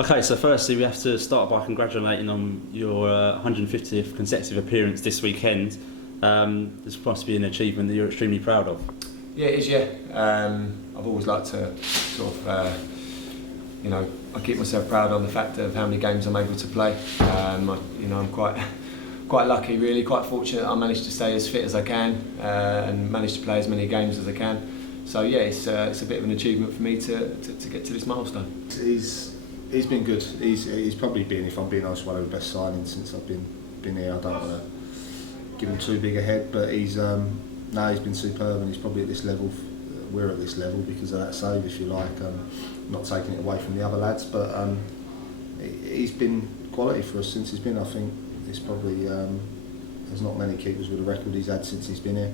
Okay, so firstly we have to start by congratulating on your 150th consecutive appearance this weekend. This must be an achievement that you're extremely proud of. Yeah, it is. Yeah, I've always liked to sort of, I keep myself proud on the fact of how many games I'm able to play. I'm quite lucky, really, quite fortunate that I managed to stay as fit as I can and managed to play as many games as I can. So yeah, it's a bit of an achievement for me to get to this milestone. He's been good. He's probably been, if I'm being honest, one of the best signings since I've been here. I don't want to give him too big a head, but he's been superb, and he's probably at this level. We're at this level because of that save, if you like. Not taking it away from the other lads, but he's been quality for us since he's been. I think it's probably there's not many keepers with a record he's had since he's been here.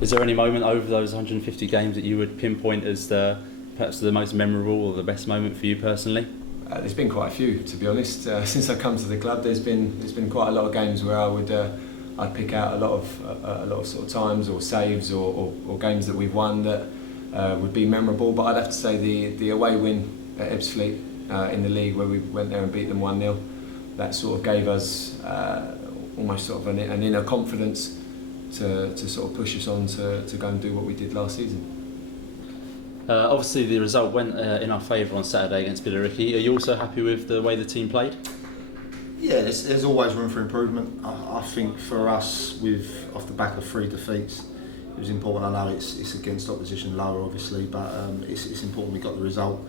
Is there any moment over those 150 games that you would pinpoint as perhaps the most memorable or the best moment for you personally? There's been quite a few, to be honest. Since I've come to the club, there's been quite a lot of games where I'd pick out a lot of sort of times or saves or games that we've won that would be memorable. But I'd have to say the away win at Ebbsfleet in the league, where we went there and beat them 1-0. That sort of gave us almost sort of an inner confidence to sort of push us on to go and do what we did last season. Obviously the result went in our favour on Saturday against Billericay. Are you also happy with the way the team played? Yeah, there's always room for improvement. I think for us, off the back of 3 defeats, it was important. I know it's against opposition lower, obviously, but it's important we got the result.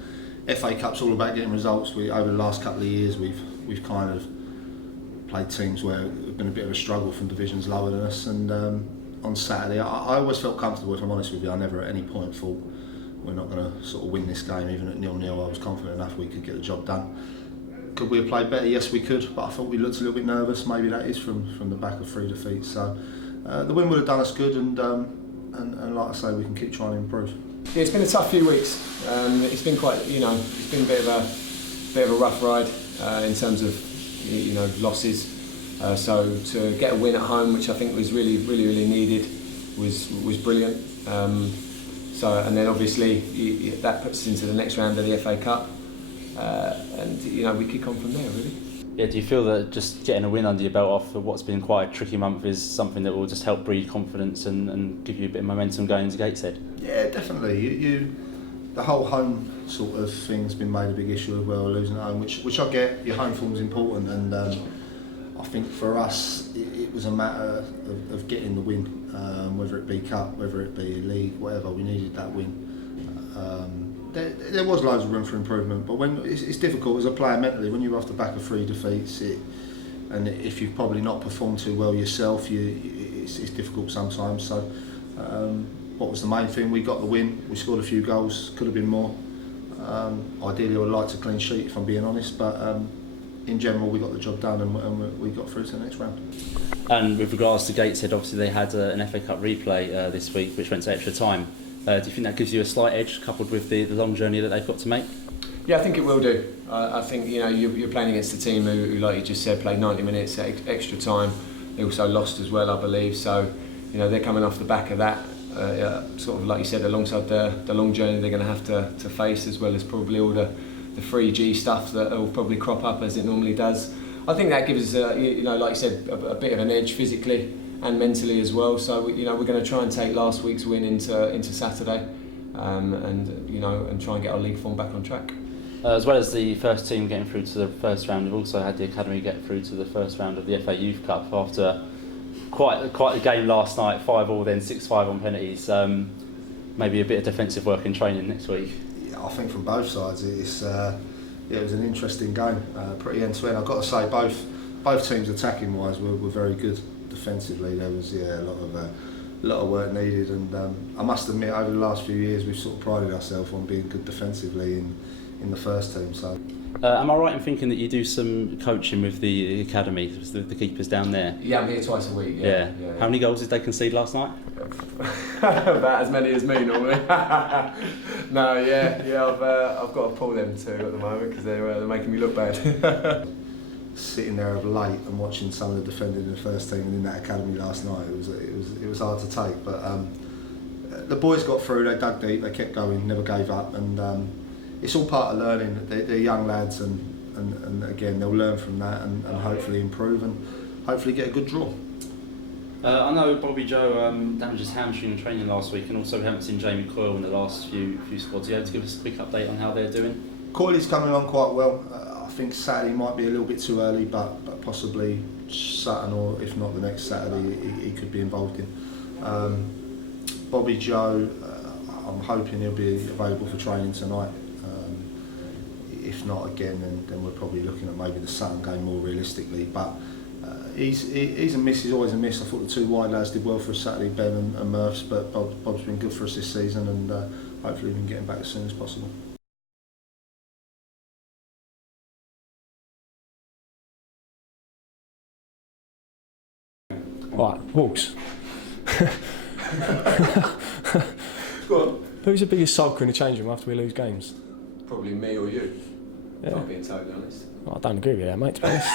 FA Cup's all about getting results. Over the last couple of years, we've kind of played teams where it's been a bit of a struggle from divisions lower than us. And on Saturday, I always felt comfortable. If I'm honest with you, I never at any point thought we're not going to sort of win this game. Even at 0-0, I was confident enough we could get the job done. Could we have played better? Yes, we could, but I thought we looked a little bit nervous. Maybe that is from the back of 3 defeats. So the win would have done us good, and like I say, we can keep trying to improve. Yeah, it's been a tough few weeks. It's been quite, it's been a bit of a rough ride in terms of losses. So to get a win at home, which I think was really needed, was brilliant. And then obviously that puts us into the next round of the FA Cup, and we kick on from there, really. Yeah, do you feel that just getting a win under your belt after what's been quite a tricky month is something that will just help breed confidence and give you a bit of momentum going into Gateshead? Yeah, definitely. The whole home sort of thing's been made a big issue as well, losing at home, which I get. Your home form's important, and I think for us it was a matter of getting the win, whether it be cup, whether it be league, whatever. We needed that win. There was loads of room for improvement, but when it's difficult as a player mentally when you're off the back of 3 defeats, and if you've probably not performed too well yourself, it's difficult sometimes. So what was the main thing? We got the win. We scored a few goals. Could have been more. Ideally, I would like a clean sheet, if I'm being honest, but in general, we got the job done, and we got through to the next round. And with regards to Gateshead, obviously they had an FA Cup replay this week, which went to extra time. Do you think that gives you a slight edge, coupled with the long journey that they've got to make? Yeah, I think it will do. I think you're playing against a team who, like you just said, played 90 minutes at extra time. They also lost as well, I believe. So, they're coming off the back of that, sort of like you said, alongside the long journey they're going to have to face, as well as probably all the 3G stuff that will probably crop up as it normally does. I think that gives us, like you said, a bit of an edge physically and mentally as well. So we're going to try and take last week's win into Saturday, and try and get our league form back on track. As well as the first team getting through to the first round, we've also had the academy get through to the first round of the FA Youth Cup after quite a game last night, 5-5, then 6-5 on penalties. Maybe a bit of defensive work in training next week. Yeah, I think from both sides it was an interesting game, pretty end to end. I've got to say both teams attacking wise were very good. Defensively, there was a lot of work needed, and I must admit, over the last few years, we've sort of prided ourselves on being good defensively in the first team. So, am I right in thinking that you do some coaching with the academy, the keepers down there? Yeah, I'm here twice a week. Yeah. How many goals did they concede last night? About as many as me normally. No, I've got to pull them too at the moment because they're making me look bad. Sitting there of late and watching some of the defending in the first team and in that academy last night, it was hard to take. But the boys got through. They dug deep. They kept going. Never gave up. And it's all part of learning. They're young lads, and and again they'll learn from that and hopefully improve and hopefully get a good draw. I know Bobby Joe damaged his hamstring in training last week, and also we haven't seen Jamie Coyle in the last few squads. Are you able to give us a quick update on how they're doing? Coyley's coming along quite well. I think Saturday might be a little bit too early, but possibly Saturn, or if not the next Saturday, he could be involved in. Bobby Joe, I'm hoping he'll be available for training tonight. If not again, then we're probably looking at maybe the Saturn game more realistically. But he's a miss. He's always a miss. I thought the two wide lads did well for us Saturday, Ben and Murphs, but Bob's been good for us this season, and hopefully we can get him back as soon as possible. Right, Worgs. Go on. Who's the biggest sulker in the change room after we lose games? Probably me or you. Yeah. Not being totally honest. Oh, I don't agree with that, mate, to be honest.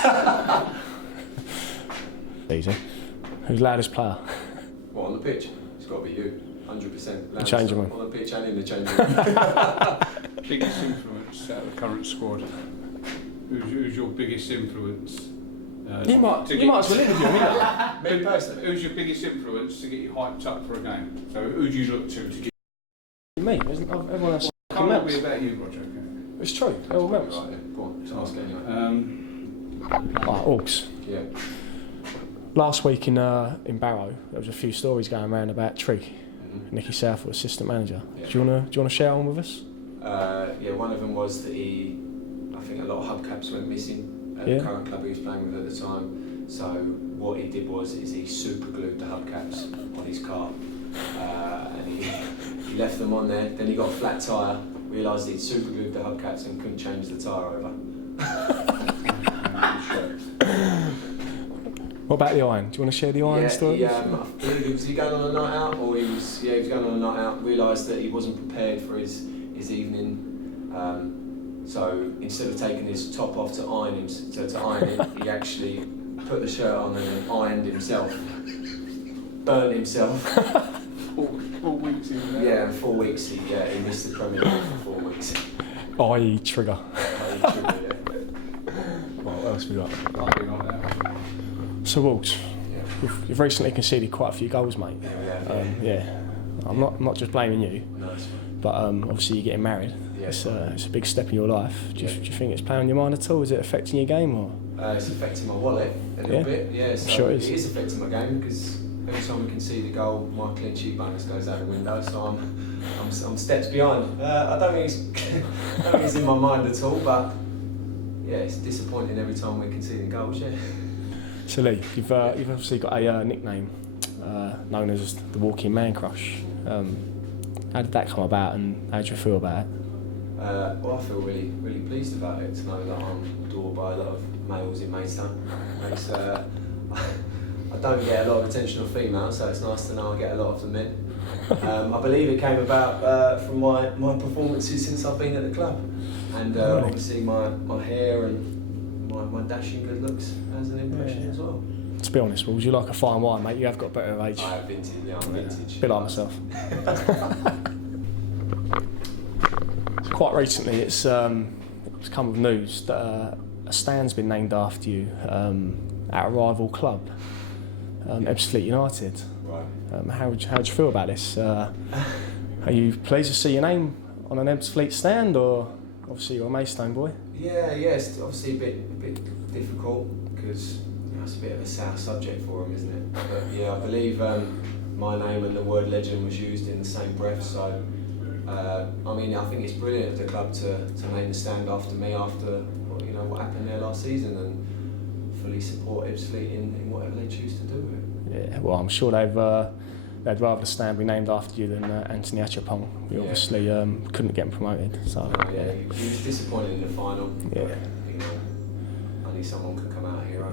Easy. Who's loudest player? What, on the pitch? It's got to be you. 100%. The changing room. On the pitch and in the changing room. Biggest influence out of the current squad? Who's your biggest influence? You might as well interview him, innit? Me personally. Who's your biggest influence to get you hyped up for a game? So who do you look to get Me, isn't everyone else? Can't all be about you, Roger. Okay. It's true, everyone melts. Right, yeah. Go on, just ask anyway. Right, Worgs. Yeah. Last week in Barrow, there was a few stories going around about Trigg, Nicky Southwood, assistant manager. Yeah. Do you wanna share one with us? Yeah, one of them was that I think a lot of hubcaps went missing at the current club he was playing with at the time. So what he did was he super glued the hubcaps on his car, and he left them on there. Then he got a flat tyre, realised he'd super glued the hubcaps and couldn't change the tyre over. What about the iron? Do you want to share the iron story? I believe was he going on a night out, or he was going on a night out. Realised that he wasn't prepared for his evening. So instead of taking his top off to iron it, he actually put the shirt on and then ironed himself, burnt himself. 4 weeks in there. Yeah, 4 weeks. He missed the Premier League for 4 weeks. I.e. Trigger. Yeah. What else we got? Nothing on that. So Worgs, you've recently conceded quite a few goals, mate. Yeah. I'm not just blaming you, No, it's fine. but obviously you're getting married. Yeah. It's a big step in your life. Do you think it's playing on your mind at all? Is it affecting your game or? It's affecting my wallet a little bit. Yeah, so sure it is. It is affecting my game because every time we concede a goal, my clean sheet bonus goes out the window. So I'm steps behind. I don't think it's in my mind at all, but yeah, it's disappointing every time we're conceding goals. Yeah. So Lee, you've obviously got a nickname known as the Walking Man Crush. How did that come about, and how do you feel about it? Well, I feel really, really pleased about it, to know that I'm adored by a lot of males in Maidstone. It's, I don't get a lot of attention of females, so it's nice to know I get a lot of the men. I believe it came about from my performances since I've been at the club, and obviously my hair and my dashing good looks has an impression as well. To be honest, Worgs, you like a fine wine, mate. You have got better age. I have vintage, yeah, I'm vintage. A bit like myself. Quite recently, it's come with news that a stand's been named after you at a rival club, Ebbsfleet United. Right. How would you feel about this? Are you pleased to see your name on an Ebbsfleet stand, or obviously you're a Maidstone boy? Yeah, it's obviously a bit difficult because it's a bit of a sour subject for him, isn't it? But yeah, I believe my name and the word legend was used in the same breath. So I think it's brilliant of the club to name the stand after me after what happened there last season, and fully support Ebbsfleet in whatever they choose to do with it. Yeah, well, I'm sure they'd rather the stand be named after you than Anthony Achapong. We obviously couldn't get him promoted. So He was disappointed in the final. Yeah. But, only someone could come out here.